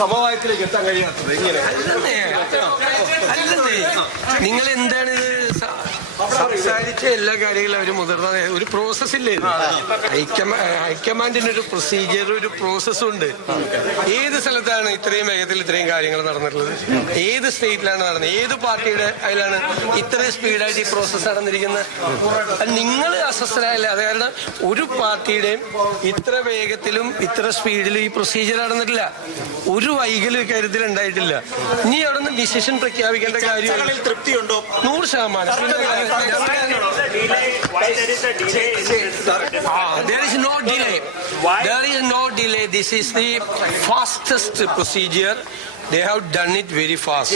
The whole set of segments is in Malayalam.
സമവായത്തിലേക്ക് എത്താൻ കഴിയാത്തത് എങ്ങനെ? നിങ്ങൾ എന്താണ് ഇത് സംസാരിച്ച എല്ലാ കാര്യങ്ങളും അവർ മുതിർന്ന ഒരു പ്രോസസ്സില്ലേ? ഹൈക്കമാൻഡിന് ഒരു പ്രൊസീജിയർ, ഒരു പ്രോസസ്സും ഉണ്ട്. ഏത് സ്ഥലത്താണ് ഇത്രയും വേഗത്തിൽ ഇത്രയും കാര്യങ്ങൾ നടന്നിട്ടുള്ളത്? ഏത് സ്റ്റേറ്റിലാണ് നടന്നത്? ഏത് പാർട്ടിയുടെ അതിലാണ് ഇത്രയും സ്പീഡായിട്ട് ഈ പ്രോസസ്സ് നടന്നിരിക്കുന്നത്? നിങ്ങൾ അസ്വസ്ഥരായല്ലേ? അത് കാരണം ഒരു പാർട്ടിയുടെയും ഇത്ര വേഗത്തിലും ഇത്ര സ്പീഡിലും ഈ പ്രൊസീജിയർ നടന്നിട്ടില്ല. ഒരു വൈകലും ഇക്കാര്യത്തിൽ ഉണ്ടായിട്ടില്ല. ഇനി അവിടെ നിന്ന് ഡിസിഷൻ പ്രഖ്യാപിക്കേണ്ട കാര്യം തൃപ്തിയുണ്ടോ? 100%. There is no delay. There is no delay. This is the fastest procedure. They have done it very fast.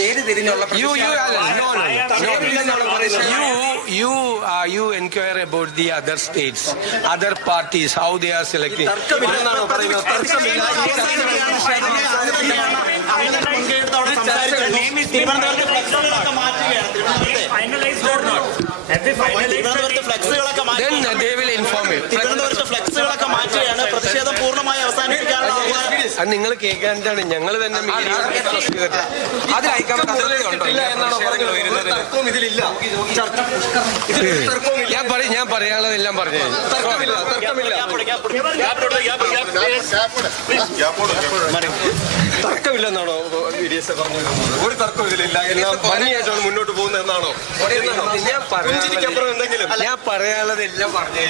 You inquire about the other states, other parties, how they are selecting. Then they will inform you. ഫ്ലെക്സുകളൊക്കെ മാറ്റുകയാണ്, പ്രതിഷേധം പൂർണ്ണമായി അവസാനിപ്പിക്കാനുള്ള നിങ്ങൾ കേൾക്കാനാണ് ഞങ്ങൾ തന്നെ ഞാൻ പറയാനുള്ളതെല്ലാം പറഞ്ഞു. തർക്കമില്ലെന്നാണോ ഒരു തർക്കം ഇതിലില്ല, എല്ലാം ഭംഗിയായിട്ടാണ് മുന്നോട്ട് പോകുന്നത് എന്നാണോ? ഞാൻ പറയാനുള്ളതെല്ലാം പറഞ്ഞു.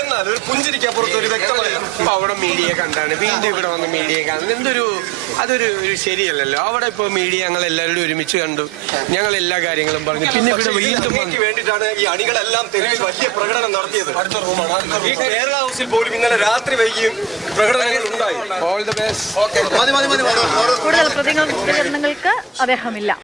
എന്നാലും ഒരു പുഞ്ചിരിക്കപ്പുറത്ത് ഒരു വ്യക്തമായ അവിടെ മീഡിയ കണ്ടാണ്, വീണ്ടും ഇവിടെ വന്ന് മീഡിയ കാണുന്നത് അതൊരു ശരിയല്ലല്ലോ. അവിടെ ഇപ്പൊ മീഡിയ ഞങ്ങൾ എല്ലാവരും ഒരുമിച്ച് കണ്ടു, ഞങ്ങൾ എല്ലാ കാര്യങ്ങളും പറഞ്ഞു. പിന്നെ ഇവിടെ വീണ്ടും വേണ്ടിയിട്ടാണ് ഈ അണികളെല്ലാം തെരുവിൽ വലിയ പ്രകടനം നടത്തിയത്. ഈ കേരള ഹൗസിൽ പോലും ഇന്നലെ രാത്രി വൈകിയും പ്രകടനങ്ങൾ ഉണ്ടായി. All the best. കൂടുതൽ പ്രതികരണങ്ങൾക്ക് അദ്ദേഹമില്ല.